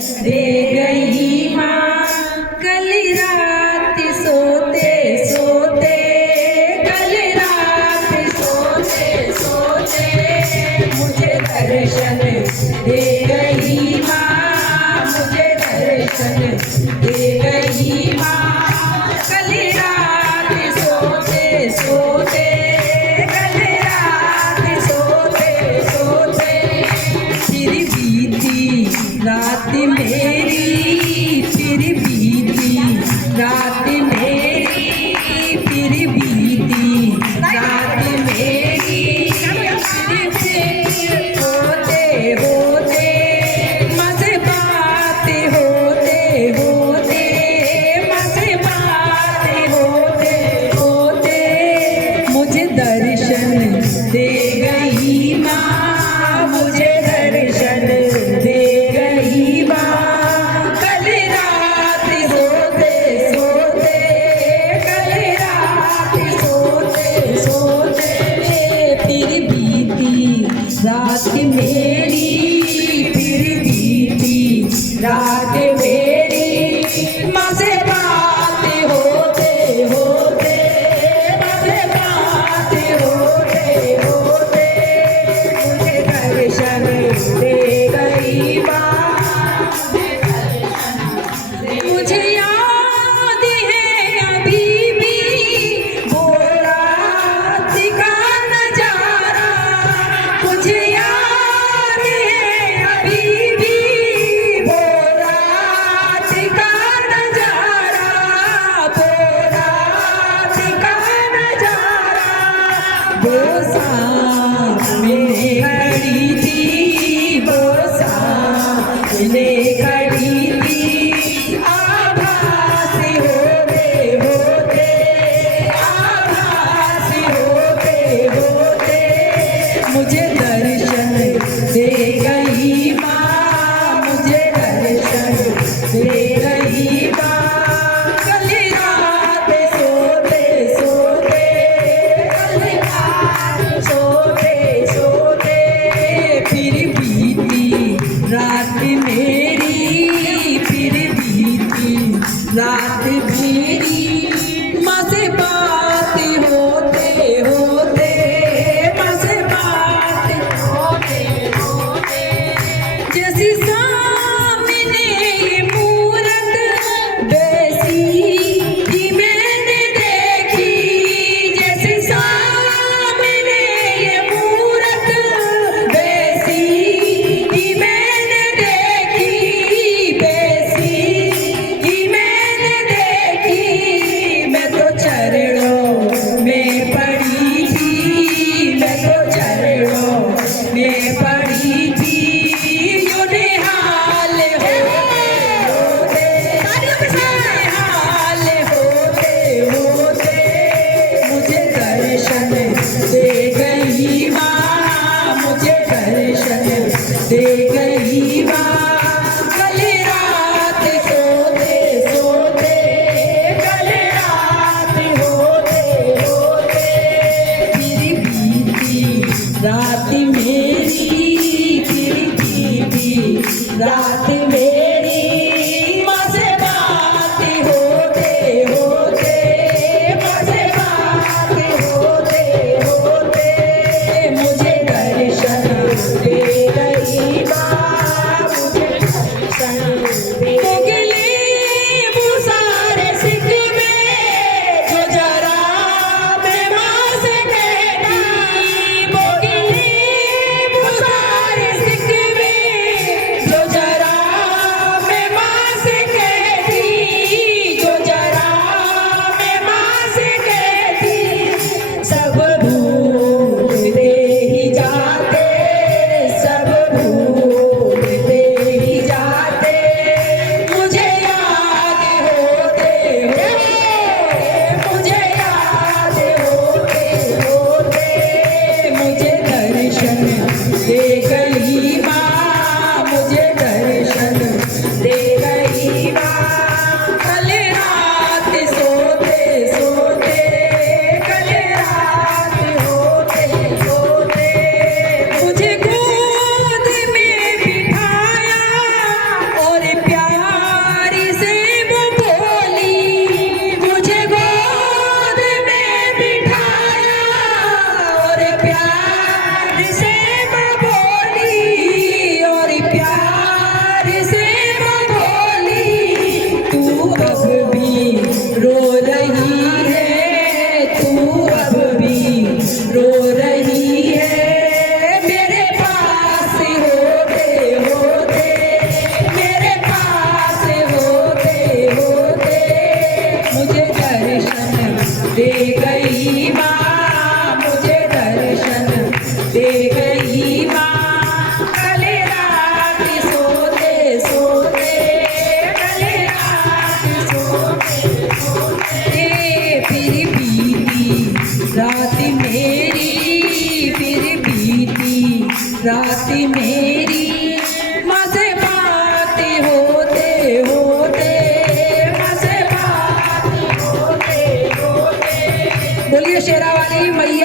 दे गई माँ कल रात सोते सोते, कल रात सोते सोते मुझे दर्शन दे गई माँ, मुझे दर्शन दे गई माँ कल रात सोते सोते, कल रात सोते सोते। फिर बीती रात मेरी, फिर बीती रात मेरी, फिर बीती रात मेरी, फिर होते होते मज़े बात होते होते, मज़े बात होते होते मुझे दर्शन दे गई माँ, मुझे दर्शन दे गई माँ कल रात सोते सोते, कल रात सोते सोते। फिर बीती रात मेरी, फिर बीती रात मेरी, मज़े बात होते होते, मज़े बात होते होते मुझे दर्शन दे गई माँ। मुझे याद है अभी भी वो रात का नजारा, मुझे याद है अभी भी वो रात का नजारा, वो रात का नजारा। वो सामने खड़ी थी, वो सामने खड़ी थी, आभास होते होते, आभास होते होते मुझे दर्शन दे गई माँ, मुझे दर्शन दे गई माँ कल रात सोते सोते, कल रात सोते सोते। फिर बीती रात मेरी, फिर बीती रात मेरी, मज़े बात होते होते, मज़े बात होते होते। जैसी सामने ये मूरत शेरा वाली मैया